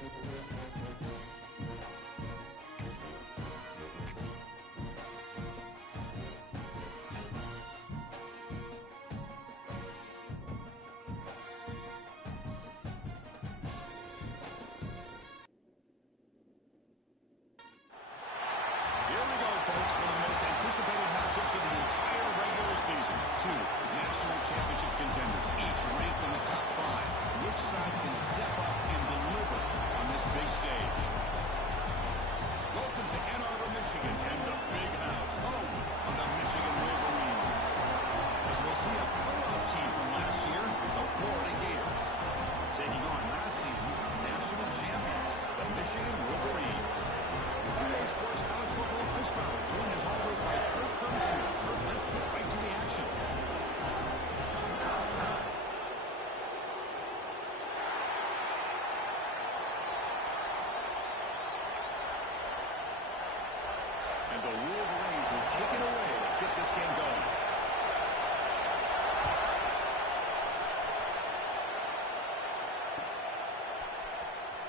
Folks, one of the most anticipated matchups of the entire regular season. Two national championship contenders, each ranked in the top 5. Which side can step up and deliver on this big stage? Welcome to Ann Arbor, Michigan, and the Big House, home of the Michigan Wolverines. As we'll see a playoff team from last year, the Florida Gators, taking on last season's national champions, the Michigan Wolverines. EA Sports College Football Chris Fowler, joined as always by Kirk Herbstreit. Kirk, let's get right to the action. And the Wolverines will kick it away to get this game going.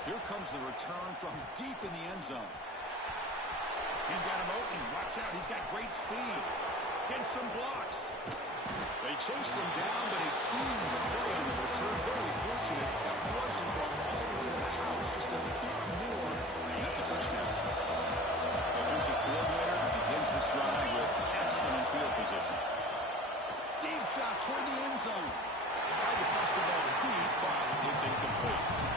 Here comes the return from deep in the end zone. He's got him open. Watch out. He's got great speed. Gets some blocks. They chase him down, but a huge play on the return. Very fortunate. That wasn't brought all the way to the house. Just a bit more. And that's a touchdown. Offensive coordinator begins this drive with excellent field position. Deep shot toward the end zone. Tried to pass the ball deep, but it's incomplete.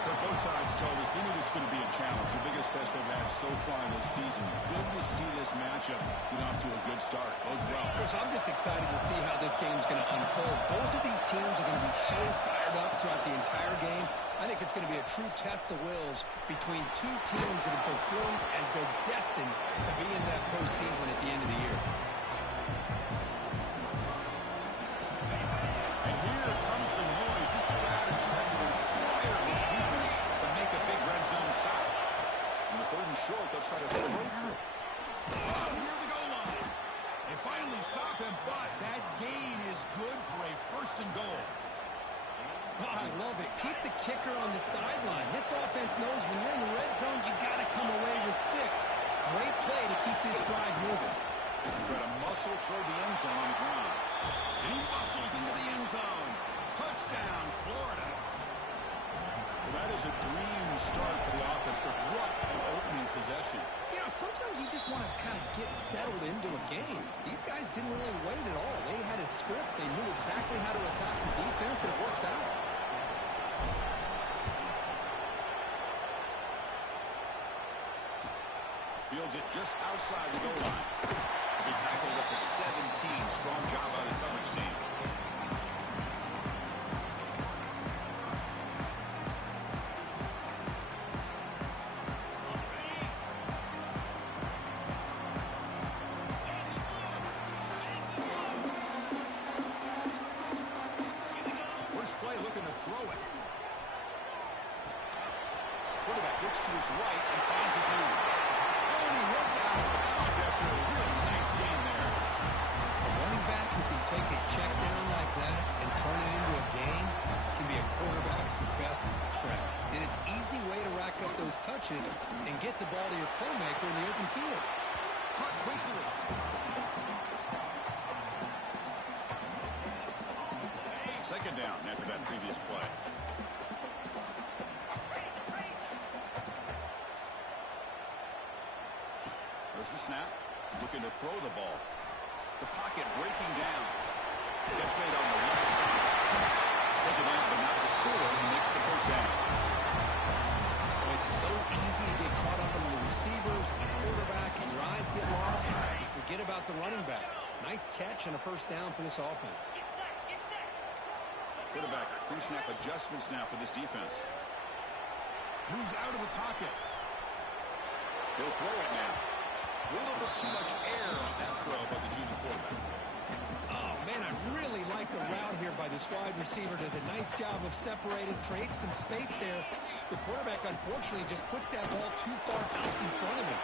But both sides told us they knew this was going to be a challenge, the biggest test they've had so far this season. Good to see this matchup get off to a good start. Bodes well. Chris, I'm just excited to see how this game's going to unfold. Both of these teams are going to be so fired up throughout the entire game. I think it's going to be a true test of wills between two teams that have performed as they're destined to be in that postseason at the end of the year. And here comes the noise. This crowd is trying to inspire this defense to make a big red zone stop. On the 3rd and short, they'll try to throw for it. Near the goal line. They finally stop him, but that gain is good for a 1st and goal. Oh, I love it. Keep the kicker on the sideline. This offense knows when you're in the red zone, you got to come away with 6. Great play to keep this drive moving. Try to muscle toward the end zone on the ground. And he muscles into the end zone. Touchdown, Florida. Well, that is a dream start for the offense, but what an opening possession. You know, sometimes you just want to kind of get settled into a game. These guys didn't really wait at all. They had a script. They knew exactly how to attack the defense, and it works out. Fields it just outside the goal line. He tackled at the 17. Strong job by the coverage team. First play looking to throw it. Quarterback looks to his right and finds his move. He heads out of bounds after a real nice game there. A running back who can take a check down like that and turn it into a gain can be a quarterback's best friend. And it's an easy way to rack up those touches and get the ball to your playmaker in the open field. Caught quickly. Second down after that previous play. There's the snap. Looking to throw the ball. The pocket breaking down. Catch made on the left side. Taken out, but not before he makes the first down. It's so easy to get caught up in the receivers, the quarterback, and your eyes get lost. You forget about the running back. Nice catch and a first down for this offense. Quarterback pre-snap adjustments now for this defense. Moves out of the pocket. He'll throw it now. A little bit too much air on that throw by the junior quarterback. Oh, man, I really like the route here by this wide receiver. Does a nice job of separating, creates some space there. The quarterback, unfortunately, just puts that ball too far out in front of him.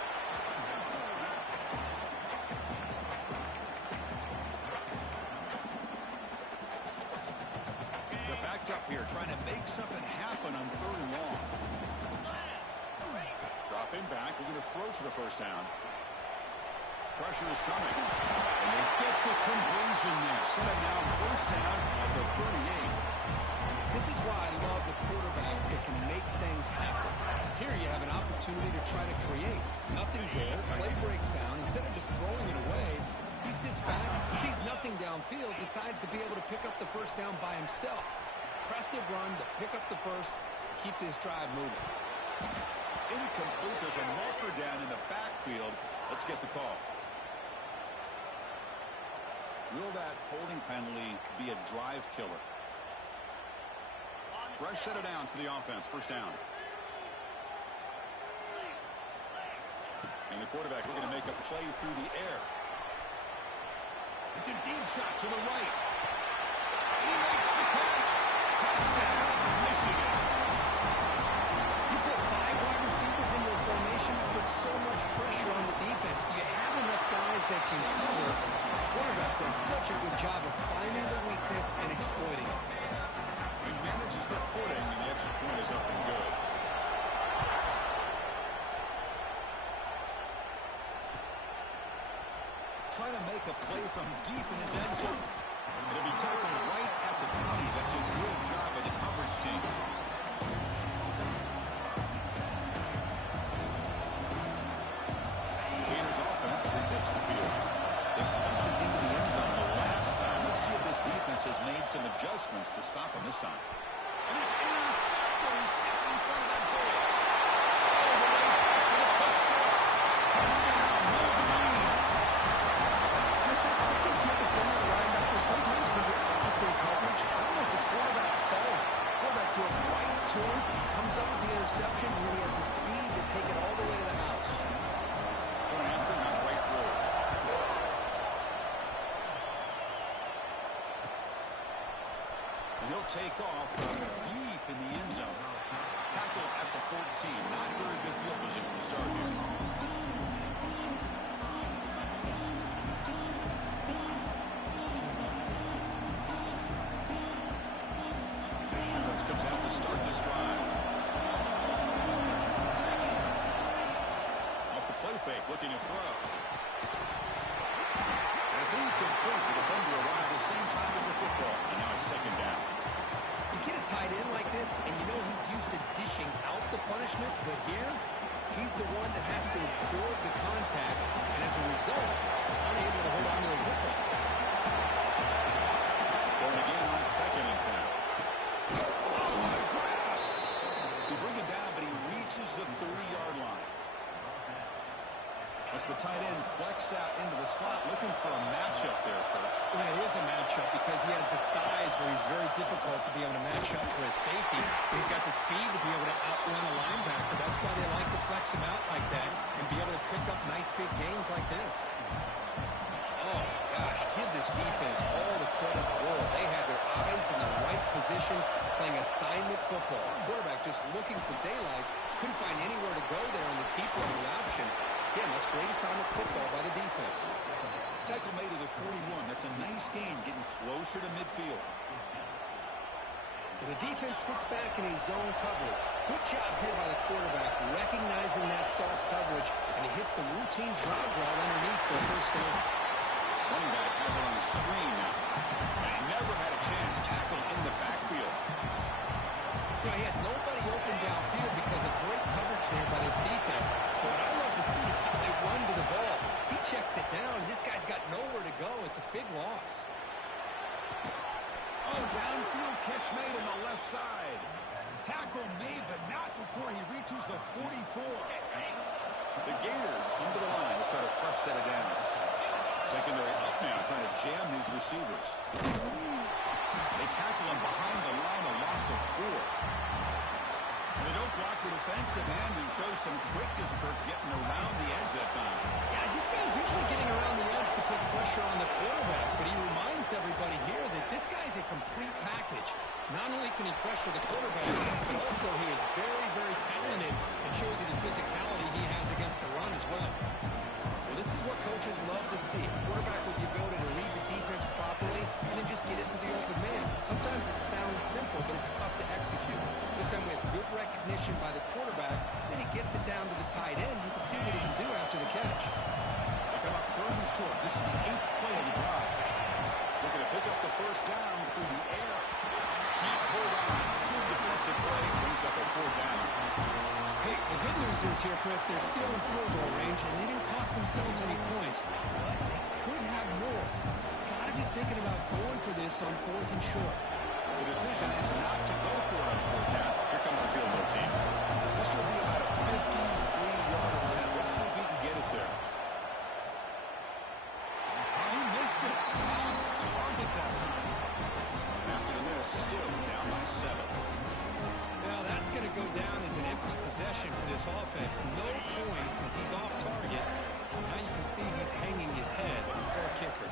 They're backed up here, trying to make something happen on 3rd and long. Dropping back, looking to throw for the first down. Pressure is coming. And they get the conversion there. Set it now first down at the 38. This is why I love the quarterbacks that can make things happen. Here you have an opportunity to try to create. Nothing's there. Play breaks down. Instead of just throwing it away, he sits back, sees nothing downfield, decides to be able to pick up the first down by himself. Impressive run to pick up the first, keep this drive moving. Incomplete. There's a marker down in the backfield. Let's get the call. Will that holding penalty be a drive killer? Fresh set of downs for the offense. First down. And the quarterback looking to make a play through the air. It's a deep shot to the right. He makes the catch. Touchdown, Michigan. You put 5 wide receivers into a formation that puts so much pressure on the defense. Do you have enough guys that can cover? The quarterback does such a good job of finding the weakness and exploiting it. He manages the footing, and the extra point is up and good. Trying to make a play from deep in his end zone. It'll be tackled right at the 20. That's a good job by the coverage team. Gators offense retakes the field. They punch it into the end zone the last time. Let's see if this defense has made some adjustments to stop him this time. And it's intercepted. He's stepping in front of that goal. All the way for the pick six. Touchdown, Wolverines. Chris, that second tier defender linebacker sometimes can get lost in coverage. I don't know if the quarterback saw him. Quarterback threw it right to him, comes up with the interception, and then he has the speed to take it all the way to the house. Point after, not right through. And he'll take off from deep in the end zone. Tackle at the 14. Not very good field position to start here. Offense comes out to start this drive. Off the play fake, looking to throw. And it's incomplete. The defender arrived at the same time as the football. And now it's second down. You get a tight end like this, and you know he's used to dishing out the punishment, but here, he's the one that has to absorb the contact, and as a result, he's unable to hold on to the football. Going again on second and 10. Oh, what a grab! They bring him down, but he reaches the 30-yard line. As the tight end flex out into the slot, looking for a matchup there, Kurt. Well, it is a matchup because he has the size where he's very difficult to be able to match up for his safety. He's got the speed to be able to outrun a linebacker. That's why they like to flex him out like that and be able to pick up nice big gains like this. Oh, gosh, give this defense all the credit in the world. They had their eyes in the right position playing assignment football. Quarterback just looking for daylight. Couldn't find anywhere to go there on the keeper on the option. Again, that's great assignment football by the defense. Tackle made to the 41. That's a nice gain, getting closer to midfield. The defense sits back in his zone coverage. Good job here by the quarterback, recognizing that soft coverage, and he hits the routine drag route underneath for a first down. Running back has it on the screen now. And he never had a chance. Tackle in the backfield. You know, he had nobody open downfield because of great coverage there by this defense. But what I love to see is how they run to the ball. He checks it down, and this guy's got nowhere to go. It's a big loss. Oh, downfield catch made on the left side. Tackle made, but not before he reaches the 44. The Gators come to the line to start a fresh set of downs. Secondary up now, trying to jam these receivers. They tackle him behind the line, a loss of 4. They don't block the defensive end, who shows some quickness, Kirk, getting around the edge that time. Yeah, this guy's usually getting around the edge to put pressure on the quarterback, but he reminds everybody here that this guy's a complete package. Not only can he pressure the quarterback, but also he is very, very talented and shows you the physicality he has against the run as well. Well, this is what coaches love to see. A quarterback with the ability to read the defense properly and then just get into the open man. Sometimes it sounds simple, but it's tough to execute. This time we have good recognition by the quarterback, then he gets gets it down to the tight end, you can see what he can do after the catch. They come up 3rd and short. This is the 8th play of the drive. Looking to pick up the first down through the air. Can't hold on. Good defensive play. Brings up a 4th down. Hey, the good news is here, Chris, they're still in field goal range, and they didn't cost themselves any points. But they could have more. Got to be thinking about going for this on 4th and short. The decision is not to go for it on 4th down. Here comes the field goal team. This will be about a 53-yard attempt. Let's see if he can get it there. He missed it. Off target that time. After the miss, still down by 7. Now that's going to go down as an empty possession for this offense. No points as he's off target. Now you can see he's hanging his head. Poor kicker.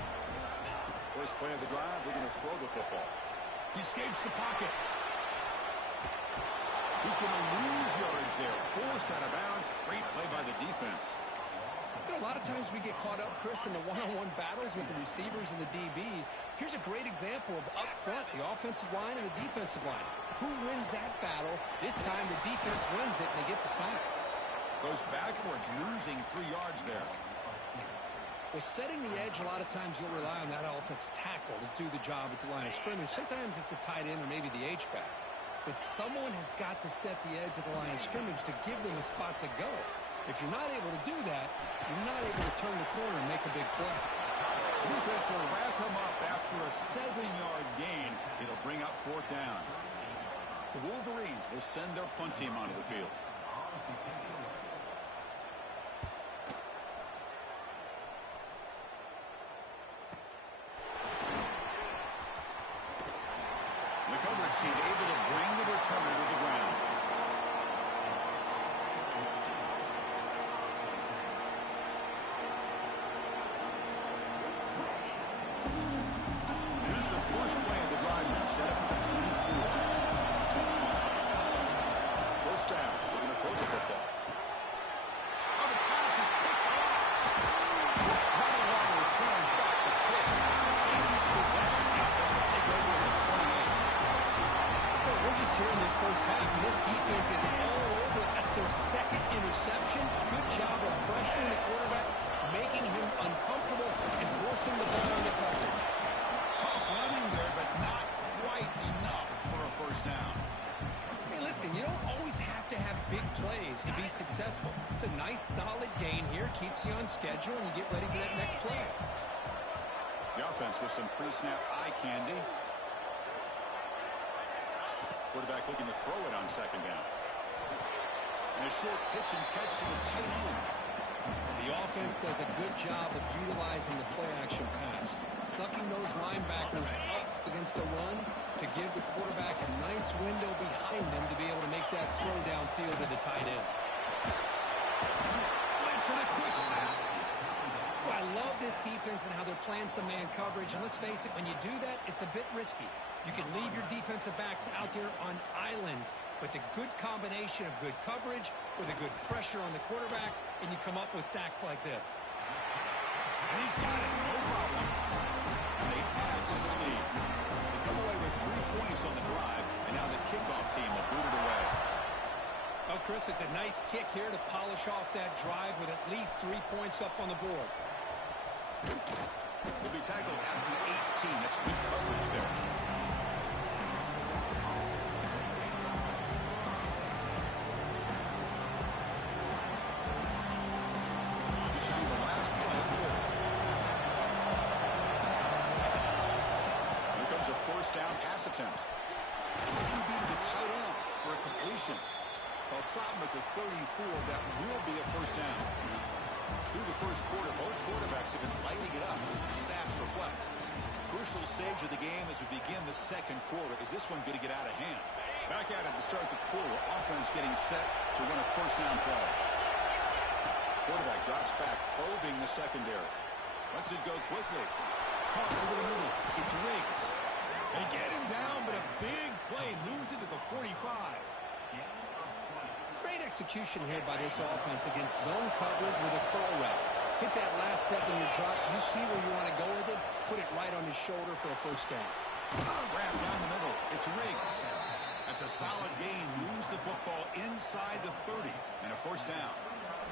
First play of the drive, they're going to throw the football. He escapes the pocket. He's going to lose yards there. Forced out of bounds. Great play by the defense. You know, a lot of times we get caught up, Chris, in the one-on-one battles with the receivers and the DBs. Here's a great example of up front, the offensive line and the defensive line. Who wins that battle? This time the defense wins it and they get the sack. Goes backwards, losing 3 yards there. Well, setting the edge, a lot of times you'll rely on that offensive tackle to do the job at the line of scrimmage. Sometimes it's a tight end or maybe the H-back. But someone has got to set the edge of the line of scrimmage to give them a spot to go. If you're not able to do that, you're not able to turn the corner and make a big play. The defense will wrap him up after a 7-yard gain. It'll bring up 4th down. The Wolverines will send their punt team onto the field. The coverage team able to bring the returner to the ground. Here's the first play of the drive now, set up at the 24. First down, we're going to throw the football. Oh, the pass is picked off. Not a long return, back to pick. Changes possession. Offense will take over at the 28. We're just here in this first half, and this defense is all over. That's their 2nd interception. Good job of pressuring the quarterback, making him uncomfortable, and forcing the ball into coverage. Tough running there, but not quite enough for a first down. Hey, listen, you don't always have to have big plays to be successful. It's a nice, solid gain here. Keeps you on schedule, and you get ready for that next play. The offense with some pre-snap eye candy. Quarterback looking to throw it on 2nd down. And a short pitch and catch to the tight end. The offense does a good job of utilizing the play-action pass, sucking those linebackers up against the run to give the quarterback a nice window behind them to be able to make that throw downfield to the tight end. Blitz and a quick sack. Well, I love this defense and how they're playing some man coverage. And let's face it, when you do that, it's a bit risky. You can leave your defensive backs out there on islands, but the good combination of good coverage with a good pressure on the quarterback, and you come up with sacks like this. And he's got it, no problem. And they add to the lead. They come away with 3 points on the drive, and now the kickoff team will boot it away. Well, Chris, it's a nice kick here to polish off that drive with at least 3 points up on the board. Will be tackled at the 18. That's good coverage there. Showing the last play here. Here comes a first down pass attempt. QB to the tight end for a completion. They'll stop him at the 34. That will be a first down. Through the first quarter, both quarterbacks have been lighting it up as the stats reflect. Crucial stage of the game as we begin the 2nd quarter. Is this one going to get out of hand? Back at it to start the quarter. Offense getting set to run a first down play. Quarterback drops back, probing the secondary. Lets it go quickly. Caught over the middle. It's Riggs. They get him down, but a big play moves into the 45. Great execution here by this offense against zone coverage with a curl route. Hit that last step in your drop. You see where you want to go with it. Put it right on his shoulder for a first down. Wrap down the middle. It's Riggs. A That's a solid gain. Moves the football inside the 30 and a first down.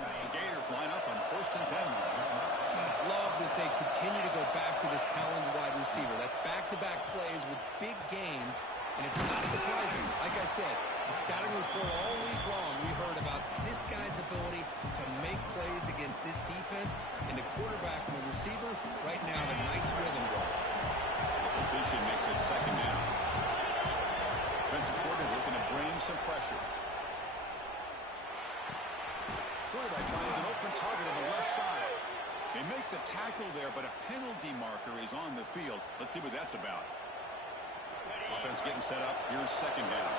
The Gators line up on 1st and 10. I love that they continue to go back to this talented wide receiver. That's back-to-back plays with big gains, and it's not surprising. Like I said, the scouting report all week long, we heard about this guy's ability to make plays against this defense, and the quarterback and the receiver right now have a nice rhythm going. The completion makes it 2nd down. Defensive coordinator looking to bring some pressure. Quarterback finds an open target on the left side. They make the tackle there, but a penalty marker is on the field. Let's see what that's about. Offense getting set up. Here's 2nd down.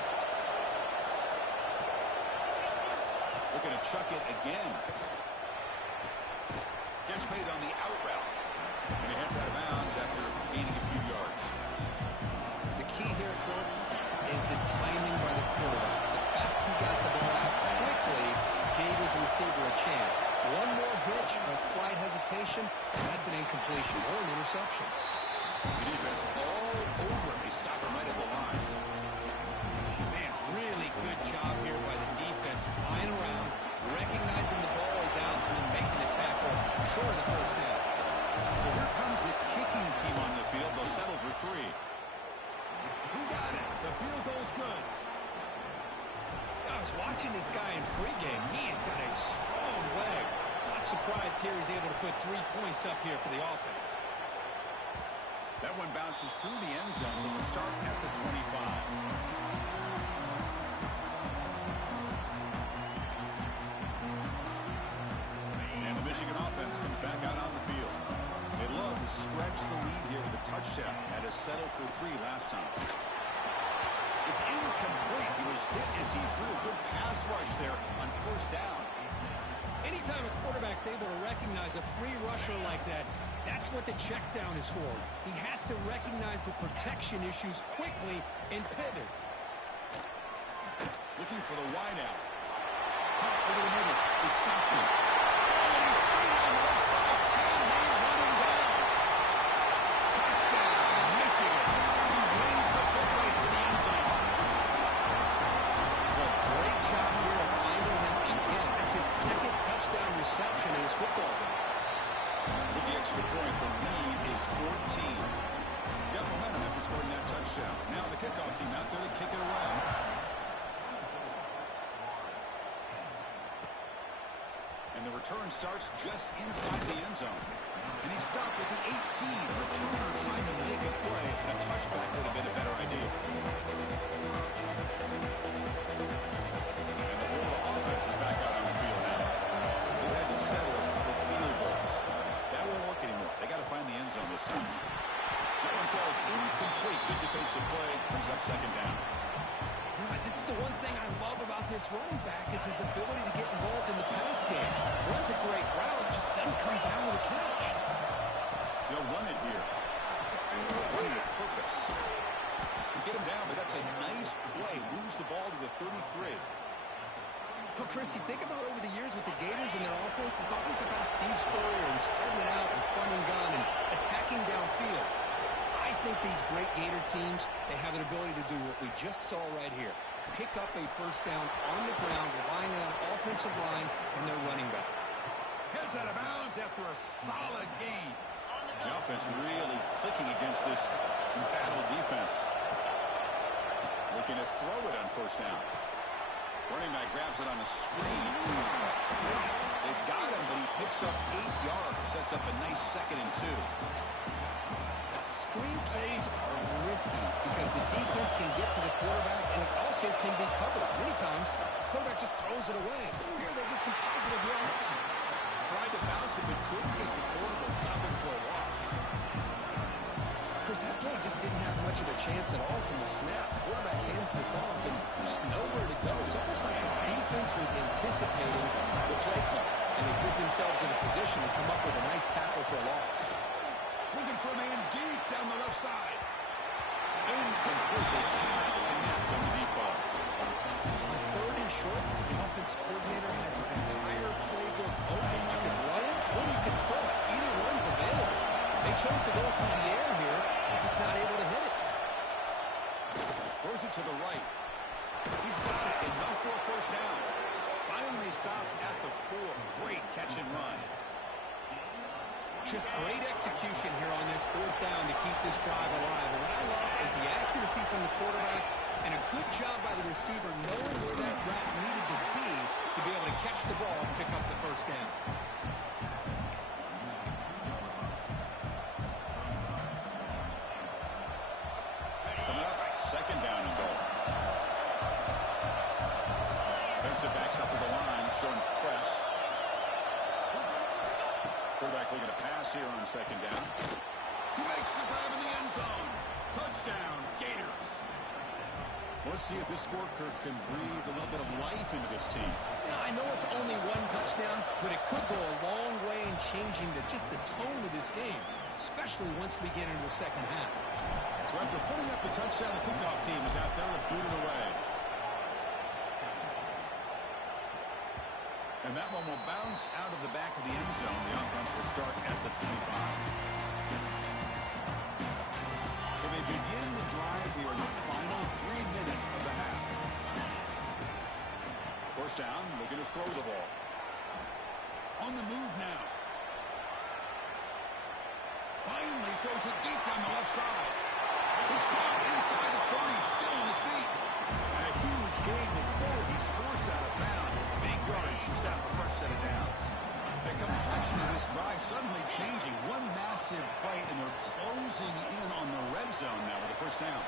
Looking to chuck it again. Catch made on the out route. And he heads out of bounds after gaining a few yards. The key here, Chris, is the timing by the quarterback. The fact he got the ball out quickly gave his receiver a chance. One more hitch, a slight hesitation, and that's an incompletion or an interception. The defense all over. They stop him right at the line. Man, really good job here by the defense, flying around, recognizing the ball is out, and then making the tackle short of the first down. So here comes the kicking team on the field. They'll settle for 3. Who got it? The field goal's good. I was watching this guy in pregame. He has got a strong leg. Not surprised here he's able to put 3 points up here for the offense. That one bounces through the end zone, so we'll start at the 25. And the Michigan offense comes back out on the field. They love to stretch the lead here with a touchdown. Had us settle for 3 last time. It's incomplete. He was hit as he threw a good pass rush there on 1st down. Anytime a quarterback's able to recognize a free rusher like that, that's what the check down is for. He has to recognize the protection issues quickly and pivot. Looking for the wide out. Caught over the middle. It's stopped him. And he's free on the left side. Can they run him down? Touchdown, Michigan. He wins the foot race to the end zone. Well, great job here of finding him again. That's his 2nd touchdown reception in his football game. With the extra point, the lead is 14. Got momentum after scoring that touchdown. Now the kickoff team out there to kick it away. And the return starts just inside the end zone. And he stopped with the 18. Returner trying to make a play. A touchback would have been a better idea. And the Florida offense is back out on the field now. They had to settle for field goals. That won't work anymore. They got to find the end zone this time. That one falls incomplete. Good defensive play. Comes up 2nd down. Yeah, this is the one thing I love about this running back is his ability to get involved in the pass game. Runs a great route, just doesn't come down with a catch. They'll run it here. Running with purpose. They get him down, but that's a nice play. Moves the ball to the 33. Well, Chris, you think about over the years with the Gators and their offense, it's always about Steve Spurrier and spreading it out and front and gun and attacking downfield. I think these great Gator teams, they have an ability to do what we just saw right here. Pick up a first down on the ground, relying on an offensive line and their running back. Heads out of bounds after a solid gain. The offense really clicking against this embattled defense. Looking to throw it on 1st down. Running back grabs it on a screen. They've got him, but he picks up 8 yards. Sets up a nice 2nd and 2. Screen plays are risky because the defense can get to the quarterback and it also can be covered. Many times, the quarterback just throws it away. Here they get some positive yards. Tried to bounce it, but couldn't get the quarterback. Stop him for a loss. Chris, that play just didn't have much of a chance at all from the snap. The quarterback hands this off and there's nowhere to go. It's almost like the defense was anticipating the play call, and they put themselves in a position to come up with a nice tackle for a loss. Looking for a man deep down the left side. Incomplete. They cannot connect on the deep ball. On 3rd and short, the offense coordinator has his entire playbook open. You can run it or you can throw it. Either one's available. They chose to go through the air here, just not able to hit it. Throws it to the right. He's got it, enough for a first down. Finally stopped at the 4. Great catch and run. Just great execution here on this fourth down to keep this drive alive. And what I love is the accuracy from the quarterback and a good job by the receiver knowing where that route needed to be able to catch the ball and pick up the first down. Coming up, second down and goal. Defensive backs up to the line, showing press. Quarterback looking to pass here on second down. He makes the grab in the end zone. Touchdown, Gators. Let's see if this score can breathe a little bit of life into this team. Yeah, I know it's only one touchdown, but it could go a long way in changing just the tone of this game, especially once we get into the second half. So after putting up the touchdown, the kickoff team is out there to boot it away. And that one will bounce out of the back of the end zone. The offense will start at the 25. So they begin the drive here in the final 3 minutes of the half. First down, looking to throw the ball. On the move now. Finally throws it deep down the left side. It's caught inside the 30, still on his feet. And a huge gain before he's forced out of bounds. Big yardage to set up a fresh set of downs. The complexion of this drive suddenly changing. One massive play, and they're closing in on the red zone now with the first down.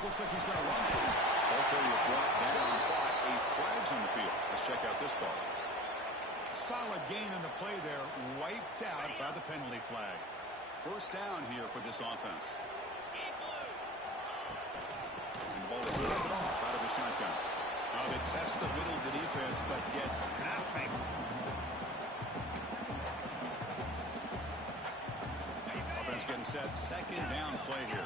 Looks like he's going to run it. Ball carrier brought down, but a flag's on the field. Let's check out this call. Solid gain on the play there, wiped out by the penalty flag. First down here for this offense. And the ball is lifted off out of the shotgun. Now they test the middle of the defense, but get nothing. Offense getting set. Second down play here.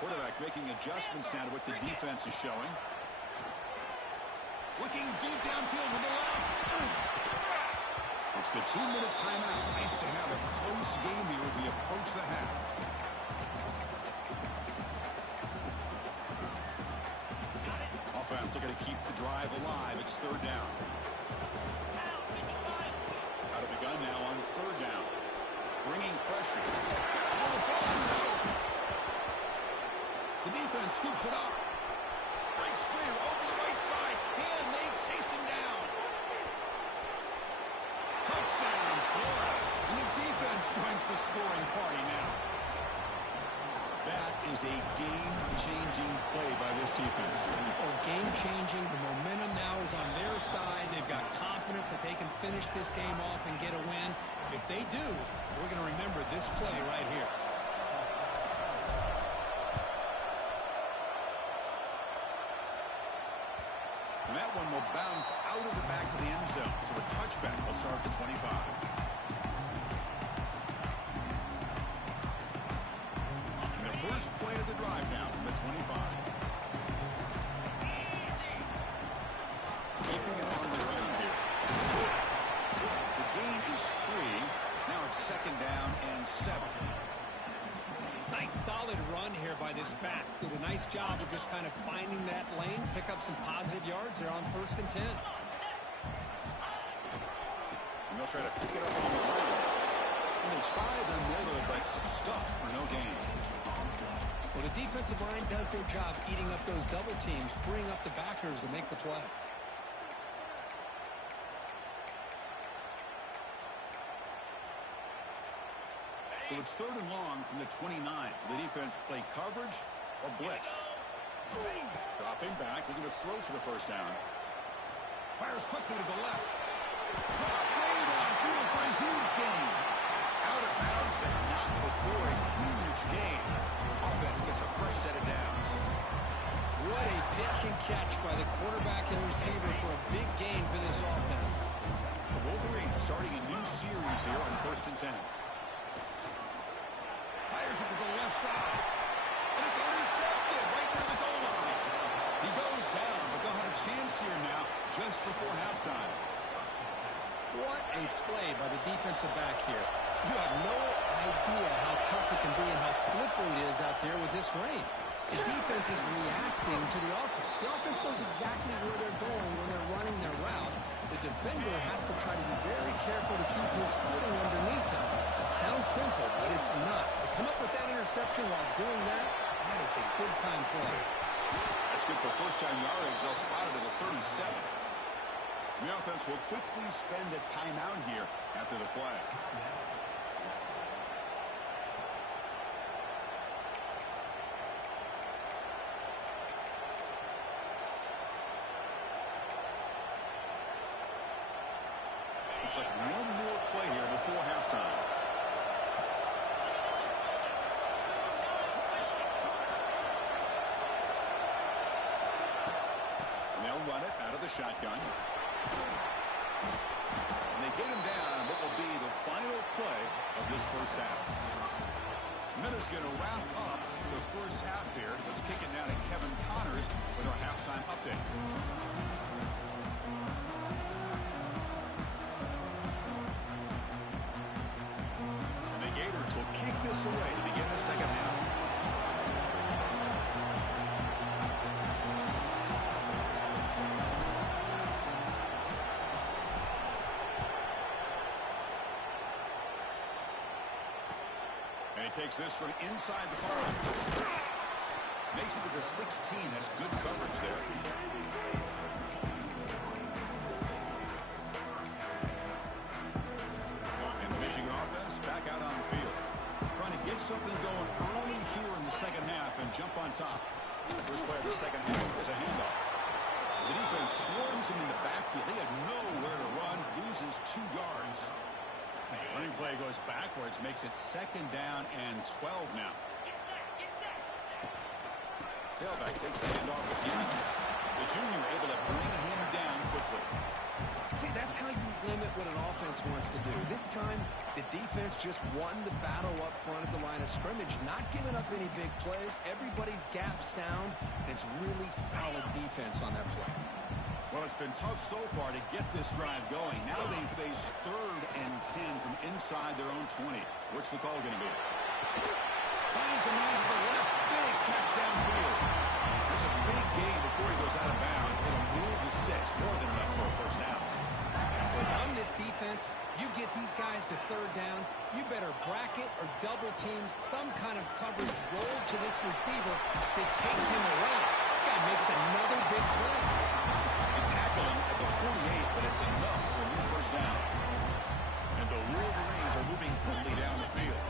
Quarterback making adjustments now to what the defense is showing. Looking deep downfield to the left. It's the 2-minute timeout. Nice to have a close game here as we approach the half. Offense looking to keep the drive alive. It's third down. Out of the gun now on third down. Bringing pressure. Oh, the ball is out. The defense scoops it up. Breaks clear over the right side. Can they chase him down? Touchdown, Florida. And the defense joins the scoring party now. That is a game-changing play by this defense. Oh, game-changing. The momentum now is on their side. They've got confidence that they can finish this game off and get a win. If they do, we're going to remember this play right here. And that one will bounce out of the back of the end zone. So a touchback will start at the 25. And the first play of the drive now from the 25. Keeping it on the ground here. The gain is 3. Now it's second down and 7. Nice solid run here by this back. Did a nice job of just kind of finding that lane, pick up some positive yards there on 1st and 10. And they'll try to pick it up on the ground. And they try the middle, but stuck for no gain. Well, the defensive line does their job eating up those double teams, freeing up the backers to make the play. So it's third and long from the 29. The defense play coverage or blitz. Dropping back, looking to throw for the first down. Fires quickly to the left. Caught way downfield for a huge gain. Out of bounds, but not before a huge gain. Offense gets a fresh set of downs. What a pitch and catch by the quarterback and receiver for a big gain for this offense. The Wolverines starting a new series here on 1st and 10. Fires it to the left side. And it's intercepted right near the goal line. He goes down, but they'll have a chance here now just before halftime. What a play by the defensive back here. You have no idea how tough it can be and how slippery it is out there with this rain. The defense is reacting to the offense. The offense knows exactly where they're going when they're running their route. The defender has to try to be very careful to keep his footing underneath him. Sounds simple, but it's not. To come up with that interception while doing that, that is a big-time play. That's good for first-time yardage. They'll spot it at the 37. The offense will quickly spend a timeout here after the play. Looks like one more play here before halftime. And they'll run it out of the shotgun. And they get him down on what will be the final play of this first half. Miller's going to wrap up the first half here. Let's kick it down to Kevin Connors with our halftime update. Gators will kick this away to begin the second half. And he takes this from inside the 5. Makes it to the 16. That's good coverage there. Back out on the field. Trying to get something going early here in the second half and jump on top. First play of the second half is a handoff. The defense swarms him in the backfield. He had nowhere to run. Loses 2 yards. Running play goes backwards. Makes it second down and 12 now. Tailback takes the handoff again. The junior able to bring him down quickly. See, that's how you limit what an offense wants to do. This time, the defense just won the battle up front at the line of scrimmage, not giving up any big plays. Everybody's gap sound, and it's really solid defense on that play. Well, it's been tough so far to get this drive going. Now they face 3rd and 10 from inside their own 20. What's the call going to be? Finds a man to the left. Big catch downfield. It's a big gain before he goes out of bounds. It'll move the sticks. More than enough for a first down. If I'm this defense, you get these guys to 3rd down, you better bracket or double team some kind of coverage roll to this receiver to take him away. This guy makes another big play. They tackle him at the 48, but it's enough for a new first down. And the Wolverines are moving quickly down the field.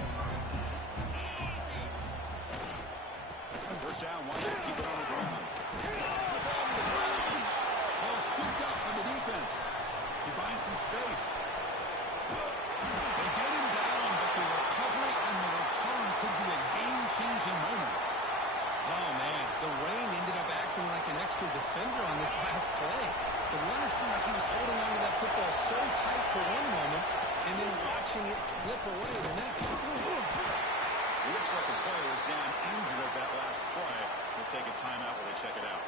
First down, one to keep it on the ground. The ball to the ground. Ball scooped up on the defense. He finds some space. They get him down, but the recovery and the return could be a game-changing moment. Oh, man, the rain ended up acting like an extra defender on this last play. The runner seemed like he was holding on to that football so tight for one moment and then watching it slip away the next. It looks like the player was down injured at that last play. We'll take a timeout while they check it out.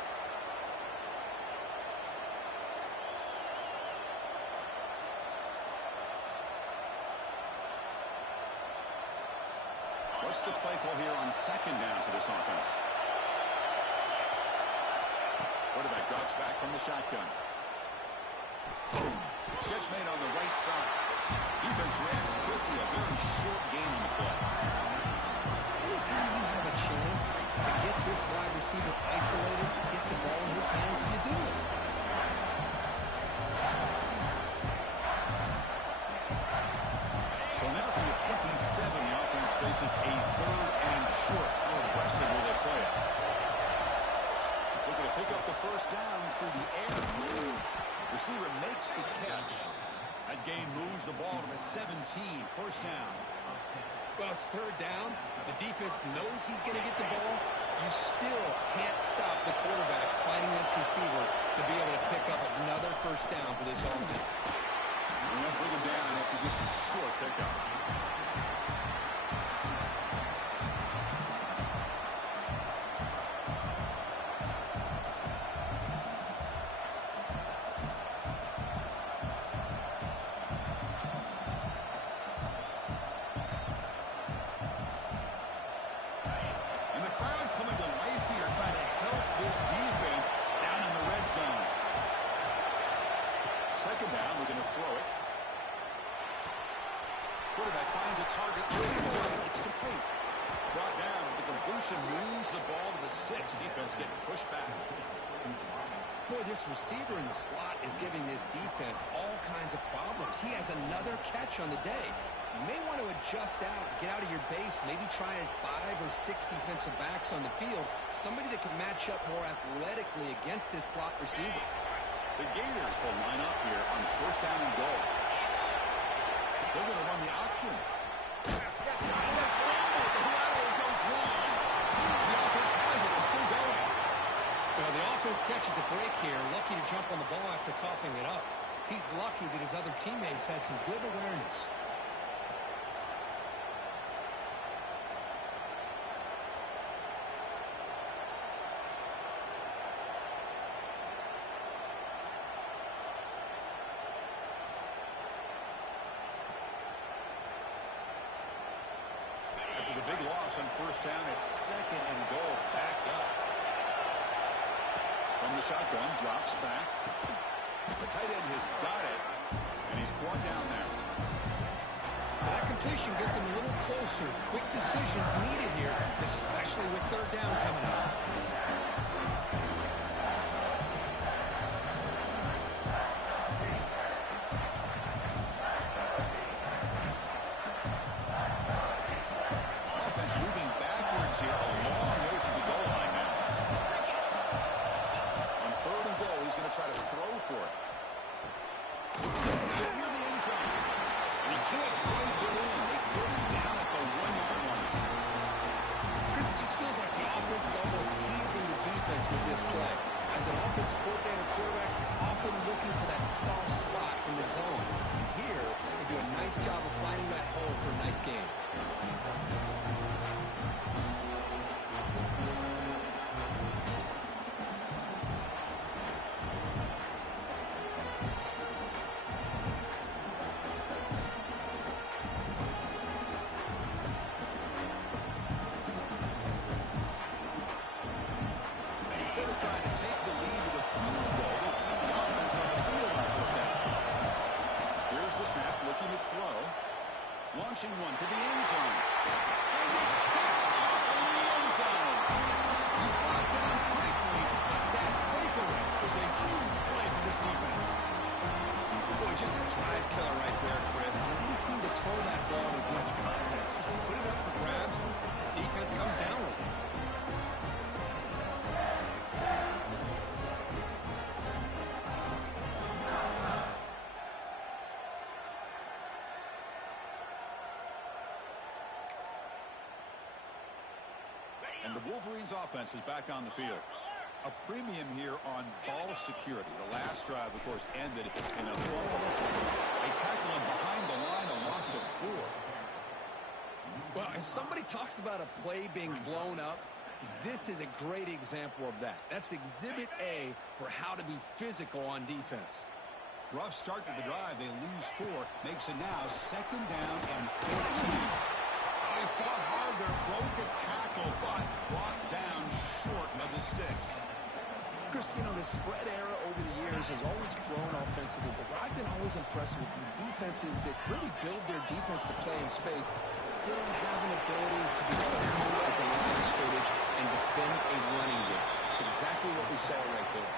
What's the play call here on second down for this offense? Quarterback drops back from the shotgun. Boom. Catch made on the right side. Defense reacts quickly. A very short game on the play. Anytime you have a chance to get this wide receiver isolated, to get the ball in his hands, you do it. So now from the 27, the offense faces a 3rd and short. How aggressive will they play it? Looking to pick up the first down through the air. Receiver makes the catch. That gain moves the ball to the 17. First down. Well, it's 3rd down. The defense knows he's going to get the ball. You still can't stop the quarterback fighting this receiver to be able to pick up another first down for this offense. And they'll bring him down after just a short pickup. Quarterback finds a target. It's complete. Brought down. The completion moves the ball to the 6. Defense getting pushed back. Boy, this receiver in the slot is giving this defense all kinds of problems. He has another catch on the day. You may want to adjust out, get out of your base, maybe try 5 or 6 defensive backs on the field, somebody that can match up more athletically against this slot receiver. The Gators will line up here on 1st down and goal. They're going to run the option. It's fumbled. The lateral goes wrong. The offense has it. It's still going. Well, the offense catches a break here, lucky to jump on the ball after coughing it up. He's lucky that his other teammates had some good awareness. After the big loss on 1st down, it's 2nd and goal. Backed up. From the shotgun, drops back. The tight end has got it, and he's brought down there. That completion gets him a little closer. Quick decisions needed here, especially with 3rd down coming up. Offense moving backwards here, a long way from the goal line now. On 3rd and goal, he's going to try to throw for it. Near the end zone. And he can't quite get in. They put him down at the 1-yard line. Chris, it just feels like the offense is almost teasing the defense with this play. As an offensive coordinator quarterback, often looking for that soft spot in the zone. And here, they do a nice job of finding that hole for a nice game. Instead of trying to take the lead with a field goal, they'll keep the offense on the field on 4th down. Here's the snap, looking to throw. Launching one to the end zone. And it's picked off in the end zone. He's brought down quickly, but that takeaway is a huge play for this defense. Boy, just a drive killer right there, Chris. And he didn't seem to throw that ball with much confidence. Just put it up for grabs, and the defense comes down with it. And the Wolverines offense is back on the field. A premium here on ball security. The last drive, of course, ended in a fumble. They tackle him behind the line, a loss of 4. Well, if somebody talks about a play being blown up, this is a great example of that. That's exhibit A for how to be physical on defense. Rough start to the drive. They lose 4. Makes it now 2nd down and 14. They fought hard there, broke a tackle, but brought down short of the sticks. Chris, you know, the spread era over the years has always grown offensively, but what I've been always impressed with defenses that really build their defense to play in space still have an ability to be sound at the line of scrimmage and defend a running game. It's exactly what we saw right there.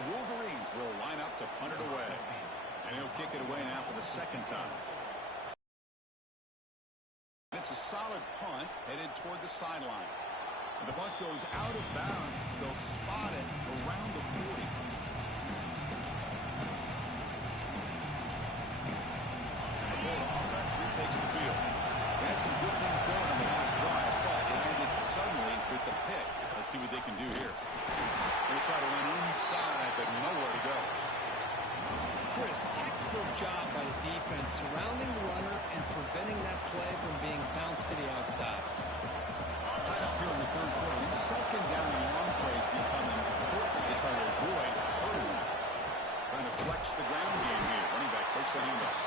The Wolverines will line up to punt it away. And he'll kick it away now for the 2nd time. It's a solid punt headed toward the sideline. The punt goes out of bounds. They'll spot it around the 40. The Florida offense retakes the field. They had some good things going on the last drive, but it ended suddenly with the pick. Let's see what they can do here. They try to run inside, but nowhere to go. Chris, textbook job by the defense surrounding the runner and preventing that play from being bounced to the outside. Right up here in the 3rd quarter, these 2nd down and long plays become important to try to avoid Purdue. Trying to flex the ground game here. Running back takes the handoff.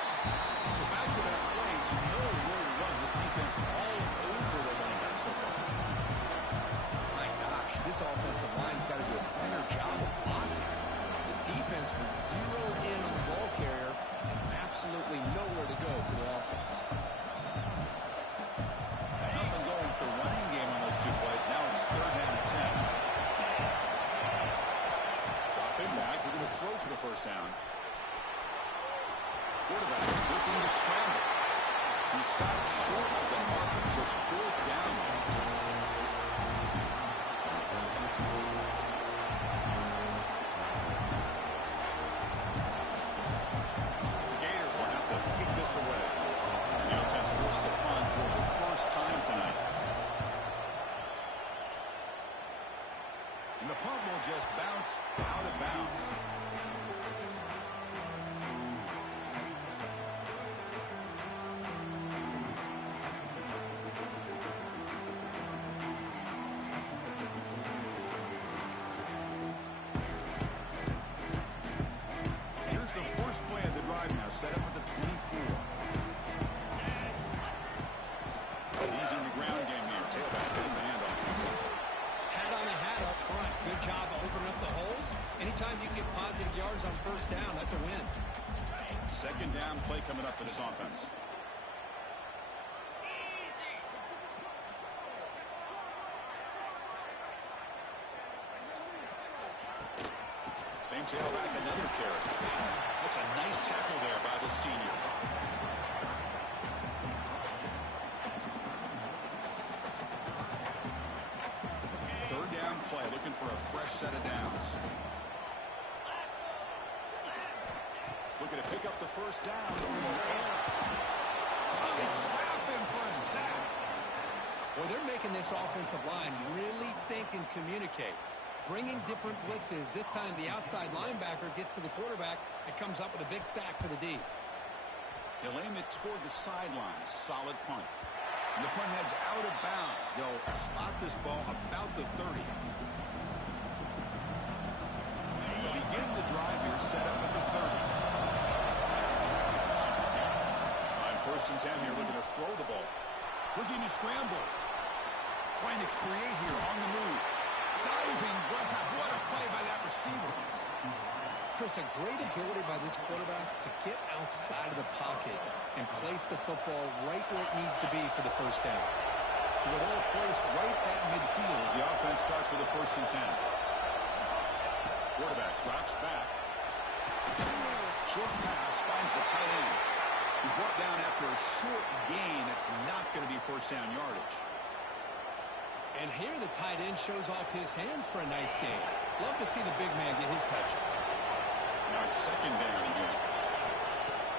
So back to that play, so you know where to run. This defense all over the running back so far. My gosh, this offensive line's got to do a better job of blocking. The defense was zeroed in on the ball carrier and absolutely nowhere to go for the offense. He stopped short of the marker, so it's fourth down. The Gators will have to kick this away. The offense forced to punt for the first time tonight. And the punt will just bounce out of bounds. Here's the first play of the drive now, set up at the 24. Using the ground game here. Tailback has the handoff. Hat on a hat up front. Good job of opening up the holes. Anytime you get positive yards on first down, that's a win. Second down play coming up for this offense. Same tailback, another carry. That's a nice tackle there by the senior. Third down play, looking for a fresh set of downs. Looking to pick up the first down through the air. Oh, they trap him for a sack. Well, they're making this offensive line really think and communicate. Bringing different blitzes. This time the outside linebacker gets to the quarterback and comes up with a big sack for the D. They'll aim it toward the sideline. Solid punt. And the punt heads out of bounds. They'll spot this ball about the 30. They'll begin the drive here, set up at the 30. On first and 10 here, looking to throw the ball. Looking to scramble. Trying to create here on the move. Diving. What a play by that receiver. Chris, a great ability by this quarterback to get outside of the pocket and place the football right where it needs to be for the first down. So the ball placed right at midfield as the offense starts with a first and 10. Quarterback drops back. Short pass finds the tight end. He's brought down after a short gain. That's not going to be first down yardage. And here the tight end shows off his hands for a nice gain. Love to see the big man get his touches. Now it's second down again.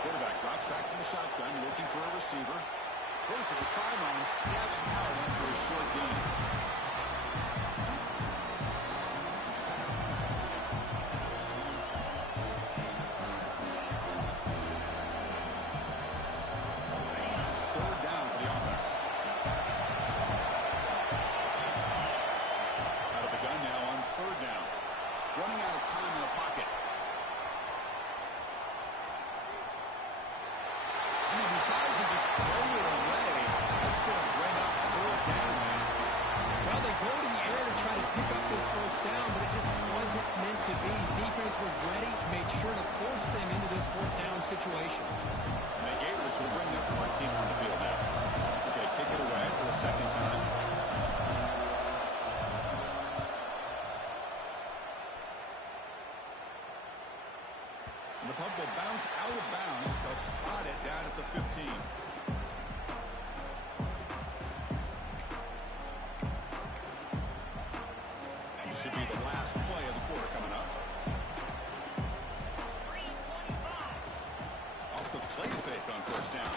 Quarterback drops back from the shotgun, looking for a receiver. Goes to the sideline, steps out after a short gain. It's third down for the offense. Out of the gun now on third down. Running out of time in the pocket. And he decides to just throw it away. That's going to bring up fourth down. Well, they go to the air to try to pick up this first down, but it just wasn't meant to be. Defense was ready, made sure to force them into this fourth down situation. And the Gators will bring their punt team on the field now. They're going to kick it away for the second time. And the punt will bounce out of bounds. They'll spot it down at the 15. This should be the last play of the quarter coming up. Off the play fake on first down.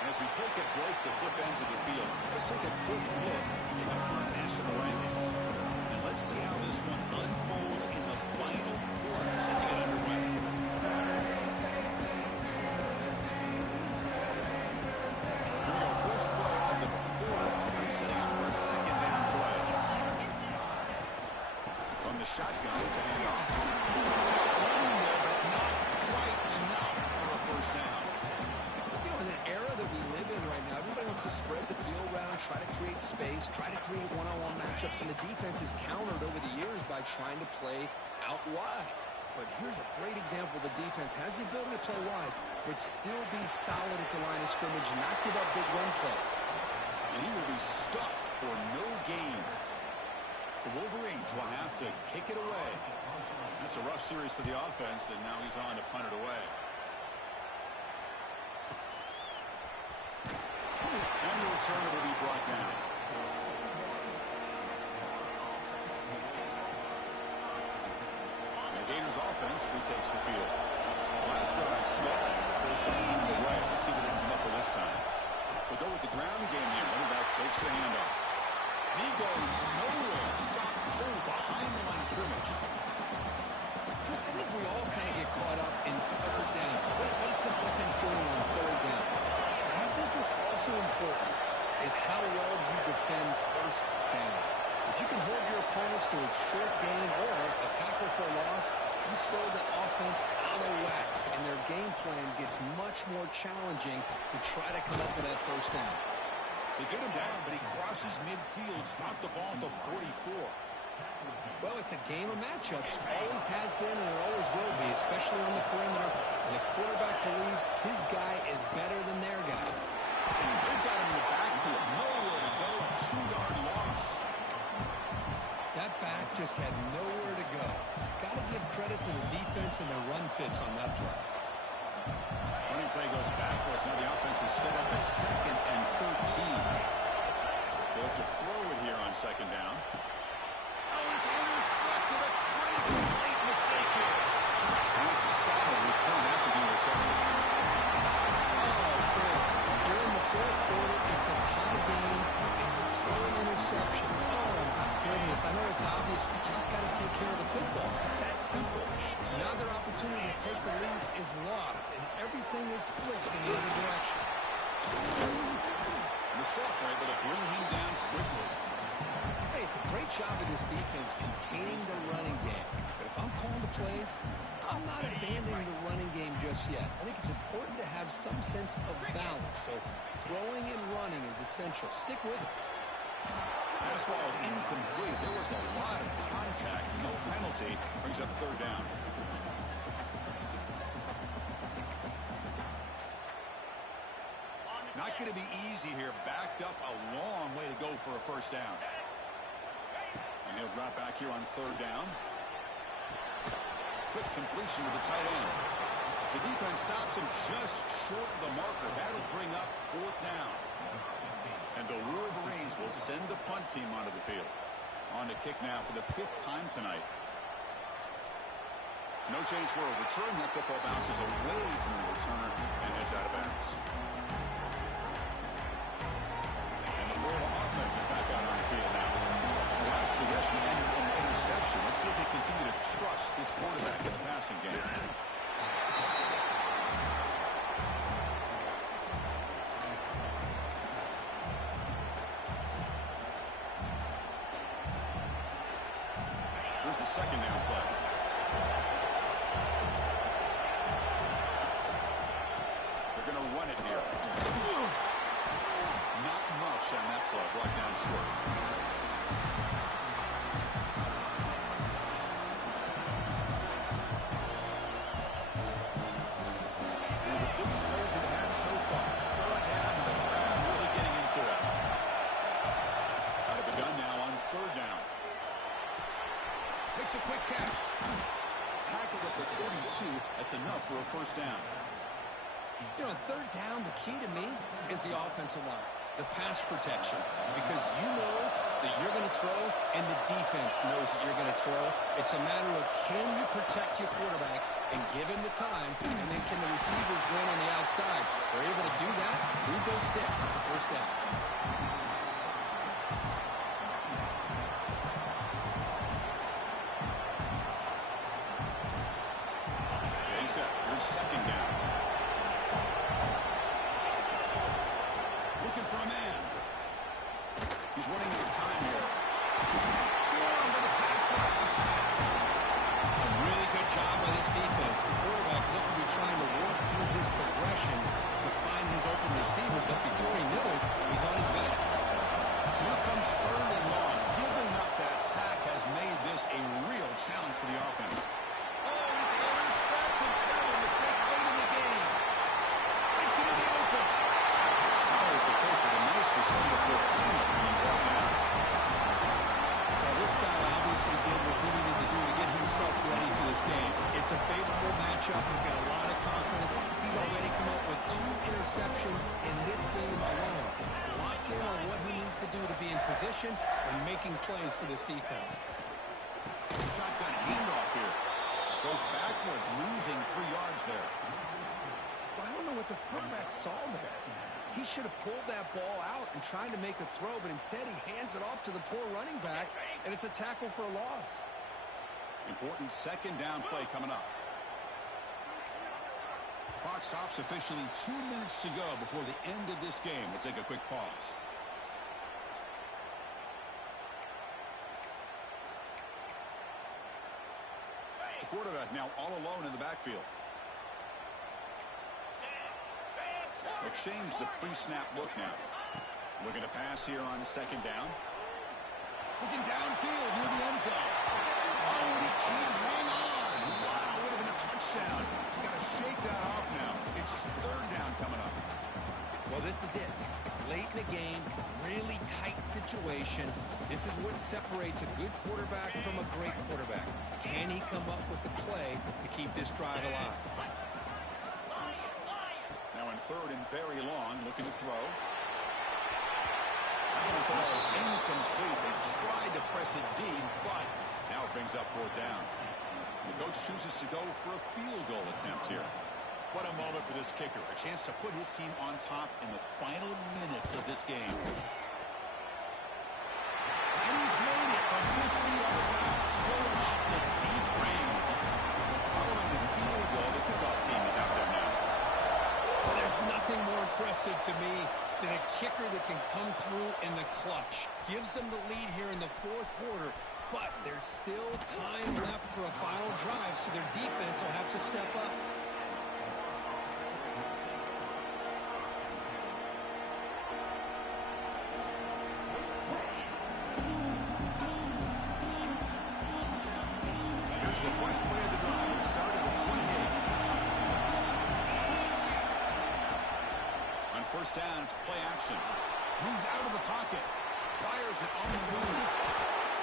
And as we take a break to flip ends of the field, let's take a quick look at the current national rankings. And let's see how this one unfolds in the final quarter set to get underway. Here we go, first play of the quarter. Offense setting up for a second down play. From the shotgun to hand off. Running there, but not quite enough for a first down. You know, in an era that we live in right now, everybody wants to spread the field around, try to create space, try to create one-on-one matchups, and the defense is countered over the years by trying to play out wide. But here's a great example. The defense has the ability to play wide, but still be solid at the line of scrimmage, not give up big run plays. And he will be stuffed for no gain. The Wolverines will have to kick it away. That's a rough series for the offense, and now he's on to punt it away. return, it will be brought down. The Gators offense retakes the field. Last drive stalled. First down on the way. Let's see what they can come up with this time. They go with the ground game here. Running back takes the handoff. And he goes nowhere. Stop pulled behind the line of scrimmage. Chris, I think we all kind of get caught up in third down. What's the offense doing on third down? But I think what's also important is how well you defend first down. If you can hold your opponents to a short gain or a tackle for a loss, you throw the offense out of whack, and their game plan gets much more challenging to try to come up with that first down. They get him down, but he crosses midfield, spot the ball at the 44. Well, it's a game of matchups. Always has been and it always will be, especially on the perimeter. And the quarterback believes his guy is better than their guy. They've got him in the backfield. Nowhere to go. 2-yard loss. That back just had nowhere to go. Got to give credit to the defense and their run fits on that play. Running play goes backwards. Now the offense is set up at 2nd and 13. They'll have to throw it here on 2nd down. Oh, it's intercepted. A critical late mistake here. And it's a solid return after the interception. Oh, Chris, you're in the 4th quarter. It's a tie game, and you throw an interception. Oh, my goodness. I know it's obvious, but you just got to take care of the football. It's that simple. Now their opportunity to take the lead is lost, and everything is flipped in the other direction. And the Sox are able to bring him down quickly. Hey, it's a great job of this defense containing the running game. But if I'm calling the plays, I'm not abandoning the running game just yet. I think it's important to have some sense of balance. So throwing and running is essential. Stick with it. Pass ball is incomplete. There was a lot of contact. No penalty. Brings up 3rd down. Not going to be easy here. Backed up a long way to go for a first down. And he'll drop back here on 3rd down. Quick completion to the tight end. The defense stops him just short of the marker. That'll bring up 4th down. And the Wolverines will send the punt team onto the field. On to kick now for the 5th time tonight. No change for a return. That football bounces away from the returner and heads out of bounds. And the Florida offense is back out on the field now. Last possession and an interception. Let's see if they continue to trust this quarterback in the passing game. Here's the 2nd down play. They're going to run it here. Not much on that play. Brought down short. One of the biggest plays we've had so far. 3rd down, and the crowd really getting into it. Out of the gun now on 3rd down. Makes a quick catch. Tackled at the 32. That's enough for a first down. You know, on 3rd down, the key to me is the offensive line, the pass protection, because you know that you're going to throw and the defense knows that you're going to throw. It's a matter of can you protect your quarterback and give him the time, and then can the receivers win on the outside? They're able to do that, move those sticks. It's a first down. Here's 2nd down. Looking for a man. He's running out of time here. Swarmed to the pass rush. A really good job by this defense. The quarterback looked to be trying to work through his progressions to find his open receiver, but before he knew it, he's on his back. So here comes Sterling Long. Giving up that sack has made this a real challenge for the offense. Oh, it's intercepted. Terrible mistake late in the game. Right into the open. Powers the pick with a nice return before finally being brought down. Well, this guy obviously did what he needed to do to get himself ready for this game. It's a favorable matchup. He's got a lot of confidence. He's already come up with 2 interceptions in this game alone. Locked in position and making plays for this defense. Shotgun handoff here. Goes backwards, losing 3 yards there. Well, I don't know what the quarterback saw there. He should have pulled that ball out and tried to make a throw, but instead he hands it off to the poor running back, and it's a tackle for a loss. Important second down play coming up. Clock stops officially 2 minutes to go before the end of this game. We'll take a quick pause. The quarterback now all alone in the backfield. They'll change the pre-snap look now. Looking to pass here on second down. Looking downfield near the end zone. Oh, and he can't hang on. Wow, would have been a touchdown. Got to shake that off now. It's third down coming up. Well, this is it. Late in the game, really tight situation. This is what separates a good quarterback from a great quarterback. Can he come up with the play to keep this drive alive? Now in third and very long, looking to throw. That one falls incomplete. They tried to press it deep, but now it brings up fourth down. The coach chooses to go for a field goal attempt here. What a moment for this kicker. A chance to put his team on top in the final minutes of this game. And he's made it from 50 yards out, showing off the deep range. Following the field goal, the kickoff team is out there now. Well, there's nothing more impressive to me than a kicker that can come through in the clutch. Gives them the lead here in the fourth quarter, but there's still time left for a final drive, so their defense will have to step up. Here's the first play of the drive, started at 28. On first down, it's play action. Moves out of the pocket. Fires it on the move.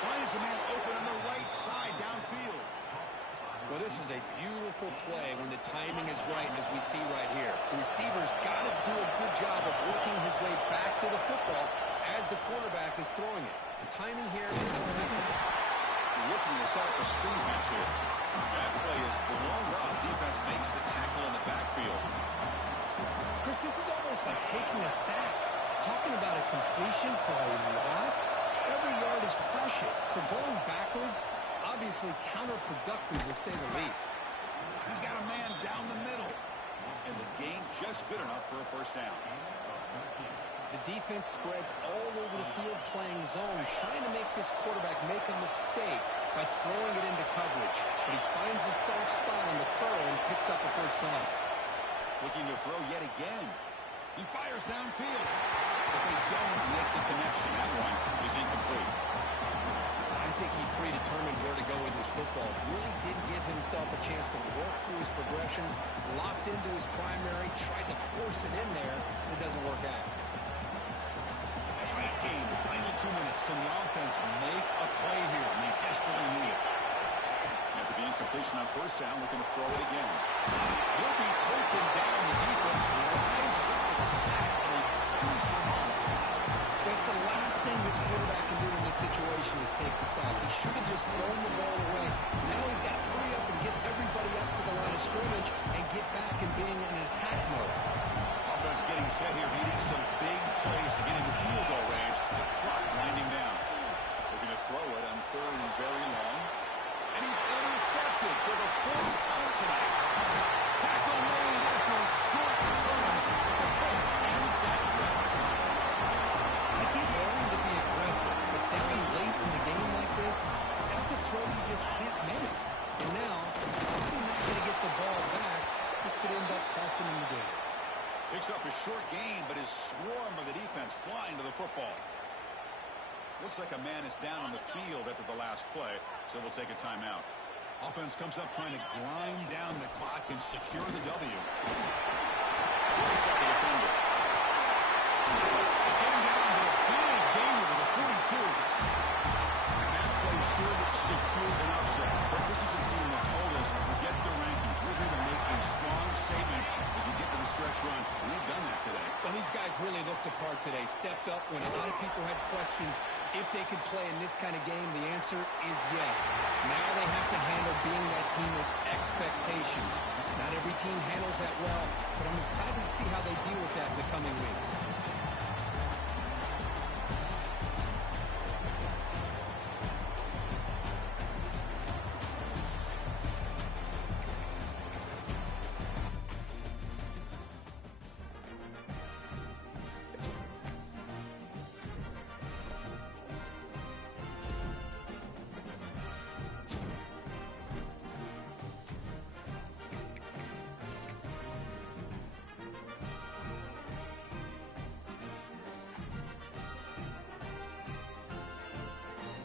Finds a man open on the right side downfield. Well, this is a beautiful play when the timing is right, as we see right here. The receiver's got to do a good job of working his way back to the football as the quarterback is throwing it. The timing here is impeccable. Looking to set up a screen pass here. That play is blown up. Defense makes the tackle in the backfield. Chris, this is almost like taking a sack. Talking about a completion for a loss, every yard is precious. So going backwards, obviously counterproductive to say the least. He's got a man down the middle. And the gain just good enough for a first down. The defense spreads all over the field playing zone, trying to make this quarterback make a mistake by throwing it into coverage. But he finds a soft spot on the curl and picks up a first down. Looking to throw yet again. He fires downfield. But they don't make the connection. That one is incomplete. I think he predetermined where to go with his football. Really did give himself a chance to work through his progressions, locked into his primary, tried to force it in there. It doesn't work out. Tight game. The final 2 minutes. Can the offense make a play here? And they desperately need it. After the incompletion on first down, looking to throw it again. He'll be taken down. The defense rises up with a sack at a crucial moment. That's the last thing this quarterback can do in this situation is take the sack. He should have just thrown the ball away. Now he's got to hurry up and get everybody up to the line of scrimmage and get back and being in attack mode. Offense getting set here, needing some big plays to get into field goal range. The clock winding down. Looking to throw it on third and very long. And he's intercepted for the fourth time tonight. Tackle made after a short return. The hook ends that run. I get wanting to be aggressive, but down late in the game like this, that's a throw you just can't make. And now, probably not going to get the ball back. This could end up costing him the game. Picks up a short gain, but his swarm of the defense flying to the football. Looks like a man is down on the field after the last play, so we'll take a timeout. Offense comes up trying to grind down the clock and secure the W. Picks up the defender. Getting down to a big gain over the 42. And that play should secure an upset. But this is a team that told us, forget the rankings. We're here to make a strong statement as we get to the stretch run. and they've done that today. Well, these guys really looked apart today. Stepped up when a lot of people had questions if they could play in this kind of game. The answer is yes. Now they have to handle being that team with expectations. Not every team handles that well, but I'm excited to see how they deal with that in the coming weeks.